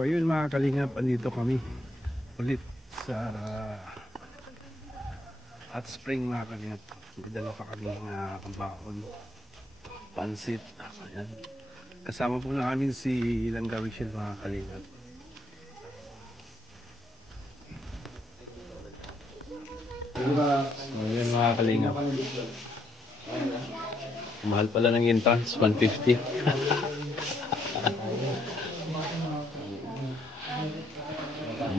So ayun mga kalingap, andito kami ulit sa hot spring mga kalingap. May dala pa kami baon, pansit. Ayan. Kasama po na kami si Langga Michelle mga kalingap. Ayan mga kalingap. Mahal pala ng entrance, 150.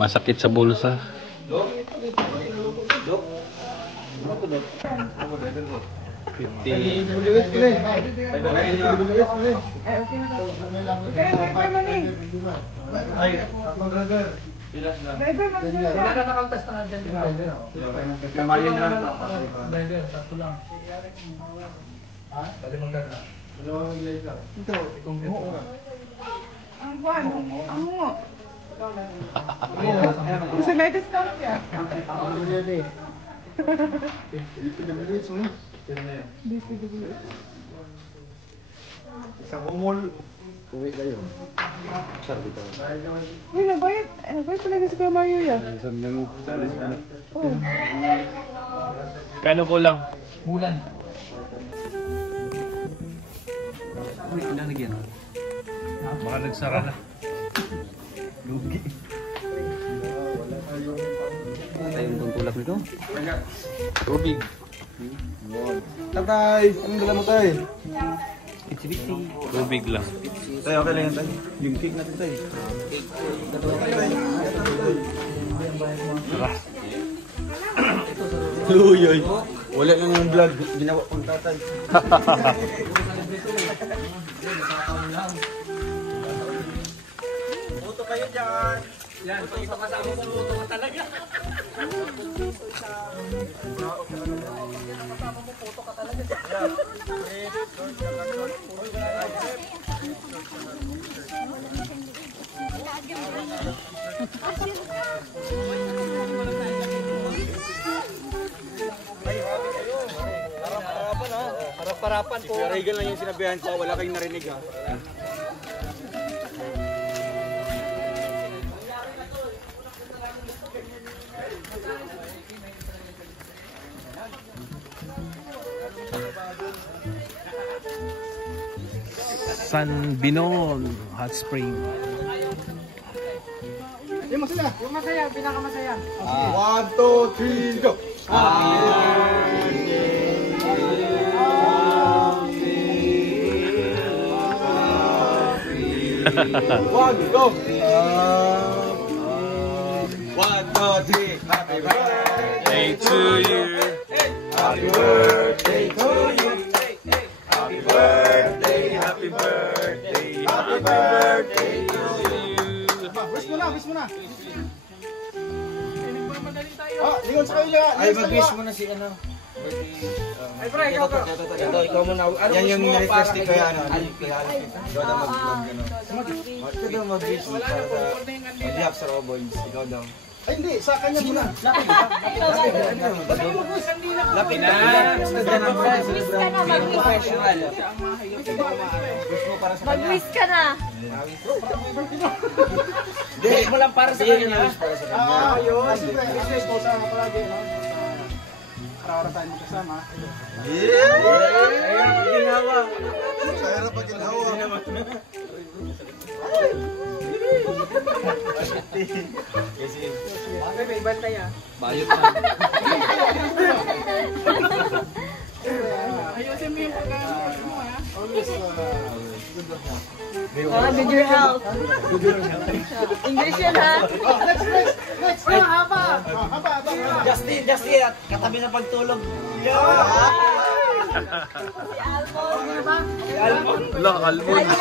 Masakit sa bulsa. Kasi may discount yan. Isang umol. Uwi kayo. Uy, nabayad. Nabayad talaga si Kuya Mario yan. Isang nang salis na. Oo. Kano po lang? Bulan. Uy, ilang nagyan? Baka nagsara na. Lugi. Tayong tuntulak nito. Tubig. Tatay, anong dala mo tayo? Bitsibitsi. Tubig lang. Tayo, okay lang yan tayo. Yung cake natin tayo. Tara. Luyoy. Wala lang yung vlog. Ginawa kong tatay. Puto kayo dyan. Yan, ito kasama mo puto ka talaga. Harap-harapan po. Regal lang yung sinabihan ko, wala kayong narinig ha. San Binon Hot Spring. Yung masaya. Yung masaya, pinakamasaya. 1, 2, 3, go! One, go! 1, 2, 3, happy birthday to you! Happy birthday to you! Happy birthday, happy birthday, happy birthday to you! Wish mo na, wish mo na! Ah, lingon sa kayo yan! Ay, mag-wish mo na si ano. Ay, pre, ikaw ka. Ito, ikaw muna. Yan yung request ni Kuya ano, Kuya Alvin. Ikaw daw mag-vlog ano. Ikaw daw mag-wish mo para sa mag-liap sa Roboys. Ikaw daw. Ay hindi, sa kanya muna. Lapit na. Professional. Mag-wish ka na. Wish mo lang para sa kanya. Ayun. Wish ko sa palagi. Para tayo magkasama. Ayun, ginawa. Sa harap pag ginawa. Kasi Okay, may bantay ah. Bayot na. Ayusin mo yung pagkakas mo ha. Good your health. English yan ha. next. Haba. Justin, katabi na pagtulog. Si Almon. Wala, Almon. Almon.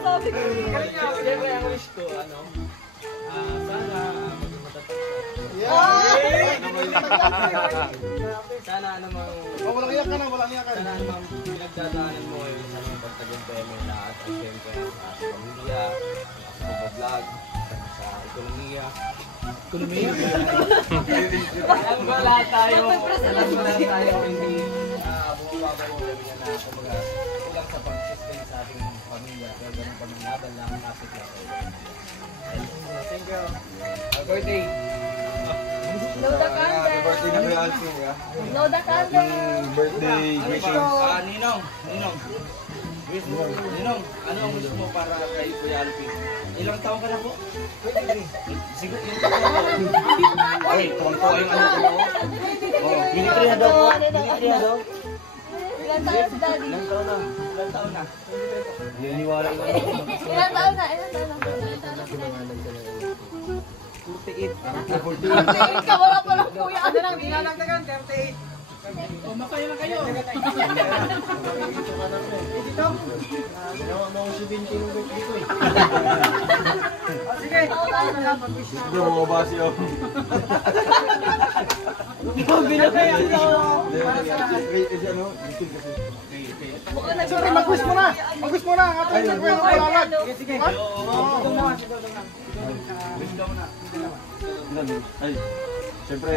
Sabi ko. Siyempre, ang wish ko, ano, sana matatapos. Sana namang Walang iyak ka na, walang iyak ka na. sana namang pinagdadaanan mo ay sana pagtagumpayan mo lahat. At siyempre, sa pamilya, sa pag-vlog, sa ekonomiya. Ekonomiya? Alam ba lahat tayo, hindi bumababa mo kami na kumbaga kulang sa nakapag-sustain sa ating pamilya. Kaya ganun kami laban lang, kapit lang. Thank you. Happy birthday! Blow the candle. Birthday na Kuya Alvin, ya. Blow the candle. Birthday greetings. Ninong! Ninong, ano ang gusto mo para kay Kuya Alvin? Ilang taon ka na po? Siguro yung taon. Ay, tuwang-tuwa yung ano ko. Oh, Dimitri na daw. Dimitri na daw. Ilan taon si Daddy? Ilang taon na? Ilang taon na? Niniwala ko. Ilan taon na? Ilan taon na? 48. Tingin ka, wala pa lang kuya. Ano lang, dinadagdagan, 38. Kumakaya na kayo. Sige. Ito mga basi ako. Sorry, mag-wish mo na. Mag-wish mo na. Sige, sige. Dudong naman. Ay, siyempre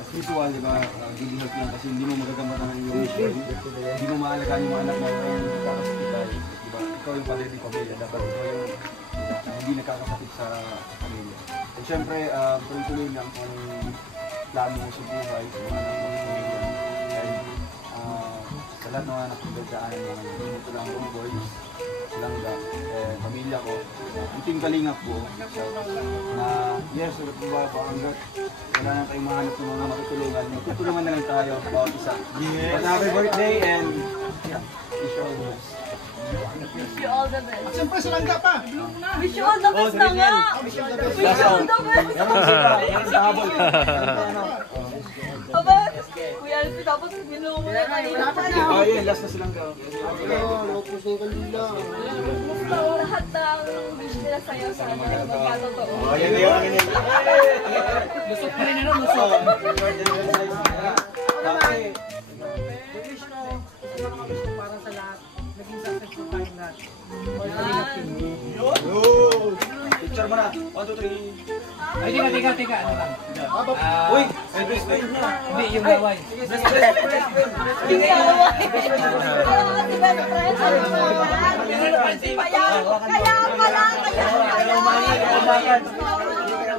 as usual, diba, really help lang kasi hindi mo magagamatan ang iyong mission. Hindi mo maalagaan yung mga anak mo yung nakakasakitay. Diba, ikaw yung pala yung pamilya, dapat ikaw yung hindi nakakasakit sa pamilya. At siyempre, tuloy-tuloy lang kung plano mo sa buhay, sa mga anak mo sa pamilya. And sa lahat ng anak ko, dagdaan yung ito lang ang boys, Langga, pamilya ko, ito yung kalingap ko. Na yes, ulit mo ba, hanggat wala na tayong mahanap ng mga matutulungan. Magtutulungan na lang tayo bawat isa. But happy birthday and yeah, wish you all the best. Wish you all the best. Siyempre, silangga pa. Wish you all the best na nga. Wish you all the best. Yan sa habol. Aba, Kuya Alfie, dapat minuha mo na tayo. Oh, yeah, last na silang ka. Basta lahat ng wish nila sa'yo sana magkatotoo. Oh, yan yung akin yun. Lusot pa rin ano, lusot. Okay. Wish ko, wish ko para sa lahat. Naging successful tayong lahat. Picture mo na. 1, 2, 3. Ay, tiga. Ano lang? Uy, best friend niya. Hindi, yung gaway. Yung gaway. Alam mo kasi best friend, ano ba? Kaya pala.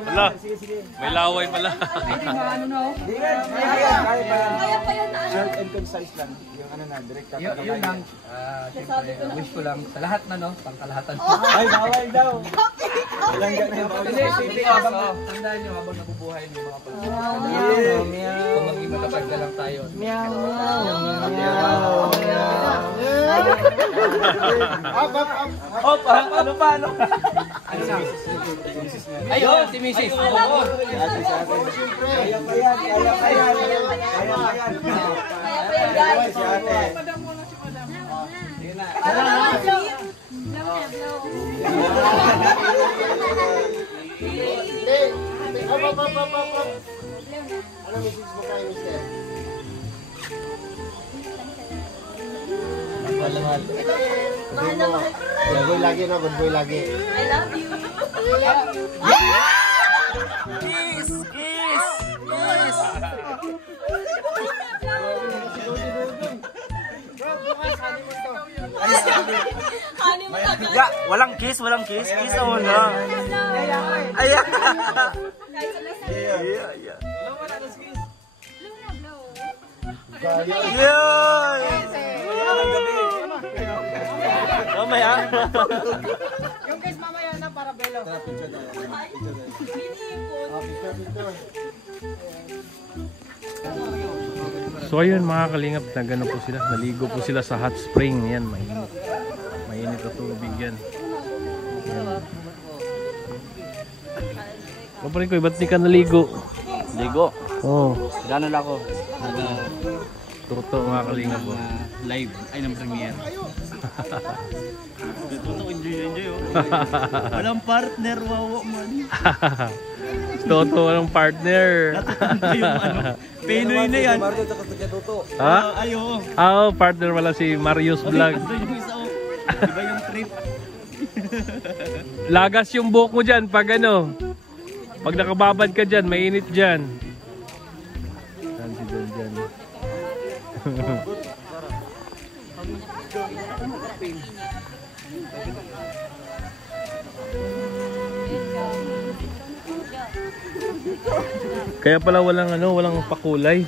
Wala. May laway pala. Kaya pa yun na ano. Short and concise lang. Yung ano na, direct Yun lang. Siyempre, wish ko lang sa lahat na, no? Pangkalahatan. Ay, bawal daw. Langga na yung bawal. Hindi, tandaan nyo habang nabubuhay ng mga pag-ibig. Kung maging matapag na lang tayo. Ano pa? Ano na? Ayun, si Mrs. Oo. Kaya pa yan. Kaya pa yan, guys. Si ate. Yun na. Ano message mo kay Mr.? Mahal na mahal. Good boy lagi no, good boy lagi. I love you. Hani mo na. Ya, walang kiss. Kiss mo na. Ayan. Yeah. Mamaya. Yung guys, mamaya na para belo. So ayun mga kalingap, nagano po sila, naligo po sila sa hot spring. Yan, mainit na tubig yan. Kaparin ko, ba't di ka naligo? Ligo. Oo, Gano'n ako. turto mga kalingap po. Live. Ay, ng premiere. Enjoy. Walang partner, wawa man. Toto, walang partner. Pinoy na yan. Ha? Ayo. Partner wala si Marius Vlog. Iba yung trip. Lagas yung buhok mo dyan pag ano. Pag nakababad ka dyan, mainit dyan. Saan si John dyan? Kaya pala walang walang pakulay.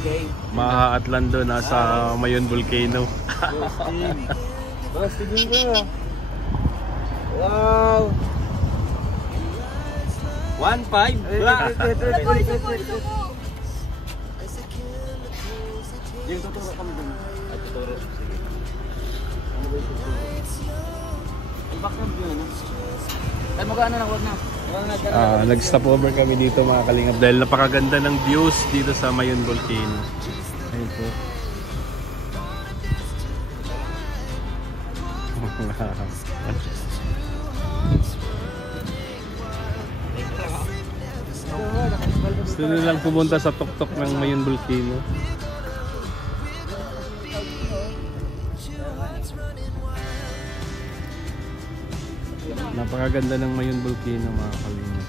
Okay. Mahaatlan doon nasa Mayon Volcano. Boss, tignan ko. Wow. 1.5. Wala. Yung tuturo kami dun. Ay, tuturo. Sige. Ano ba yung tuturo? Ang background yun, ano? Ay, magkano na, huwag na. Nag-stop over kami dito mga kalingap dahil napakaganda ng views dito sa Mayon Volcano. Ayun po. Gusto nilang pumunta sa tuktok ng Mayon Volcano. Napakaganda ng Mayon Volcano mga kalingap.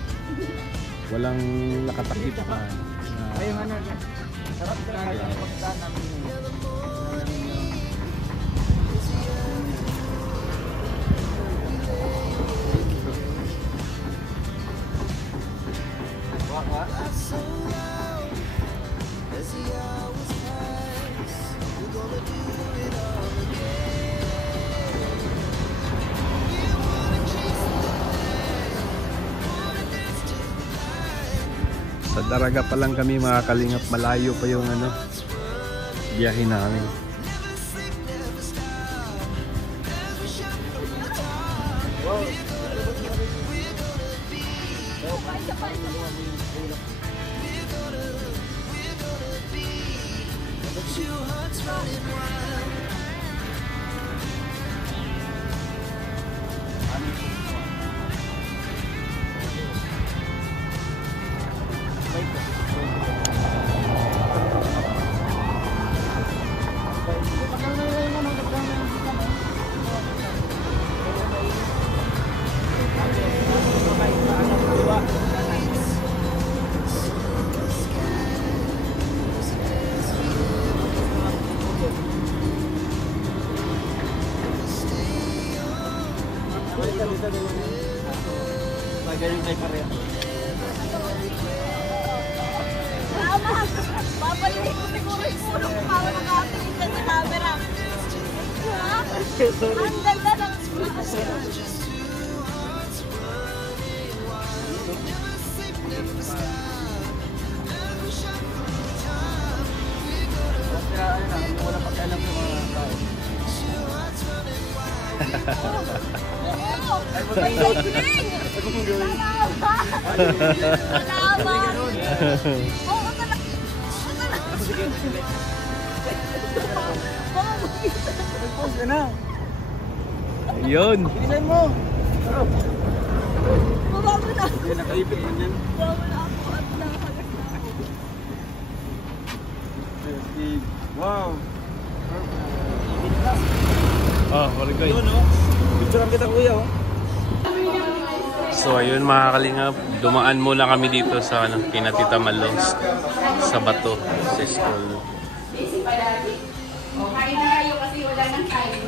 Walang nakatakip pa. Ayun, ano, sarap ka na yung pagdaan namin. Sa Daraga pa lang kami mga kalingap, malayo pa yung biyahe namin. Magaling tayo pareho. Tama! Papalihin ko siguro yung ulo ko para makatingin ka sa camera. Ha? Ang ganda ng Wala pagkaalam sa mga tao. Yun. Bilisan mo. baba mo na. Nakaipit mo yan. Baba mo na ako at nakagat na ako. Wow. Very good. Picture kita kuya. So ayun mga kalingap, dumaan muna kami dito sa kina Tita Malos sa Bato, sa school. Kain na kayo kasi wala nang kain.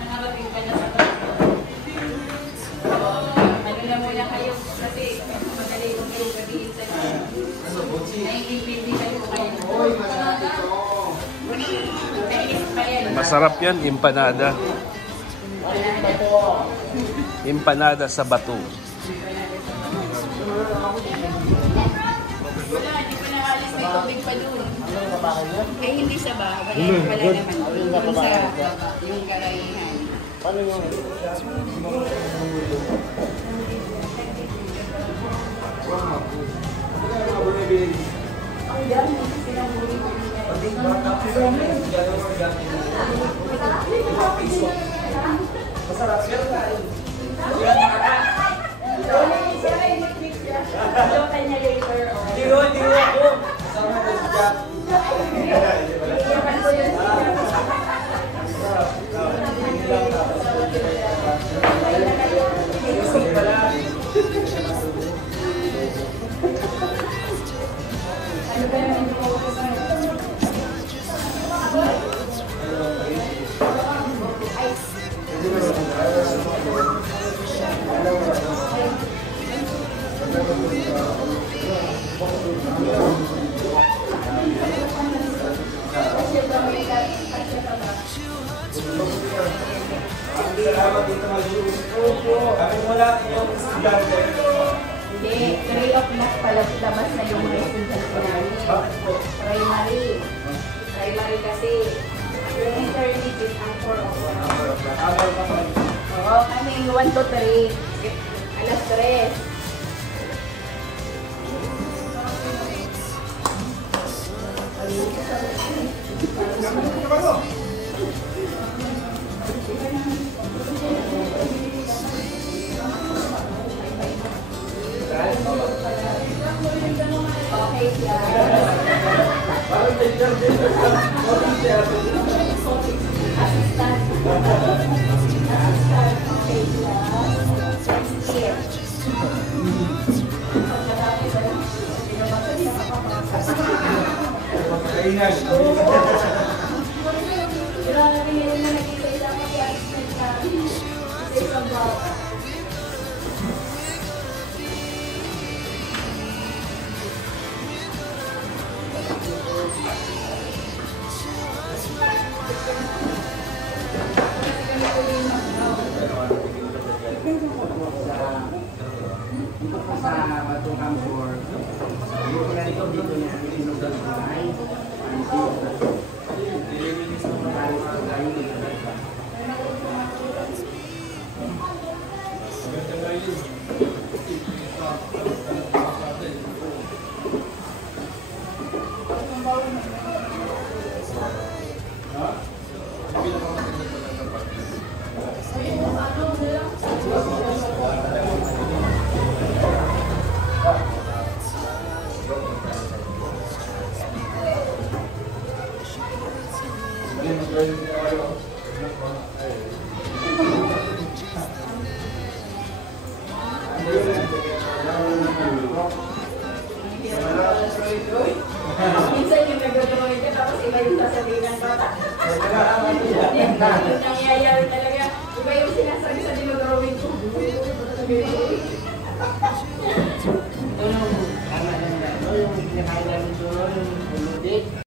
Manarating ka na sa ano na muna kayo kasi madali kong kayo pag-iit sa naiingipin kayo kayo. Masarap yan, empanada. Empanada sa Bato. Wala, di ko nakalis may tubig pa doon. Ay hindi sa bahay, wala naman. Doon sa yung garayihan. Paano yung... Masarap. Hindi, tray of math pala labas na yung mga estudyante namin. Primary. Primary kasi. Yung intermediate ang 4 of 1. Oo, kami 1 to 3. Alas 3. Okay, minsan yung nag-drawing ka tapos iba yung sasabihin ng bata. Yung nangyayari talaga. Iba yung sinasabi sa dinodrawing ko.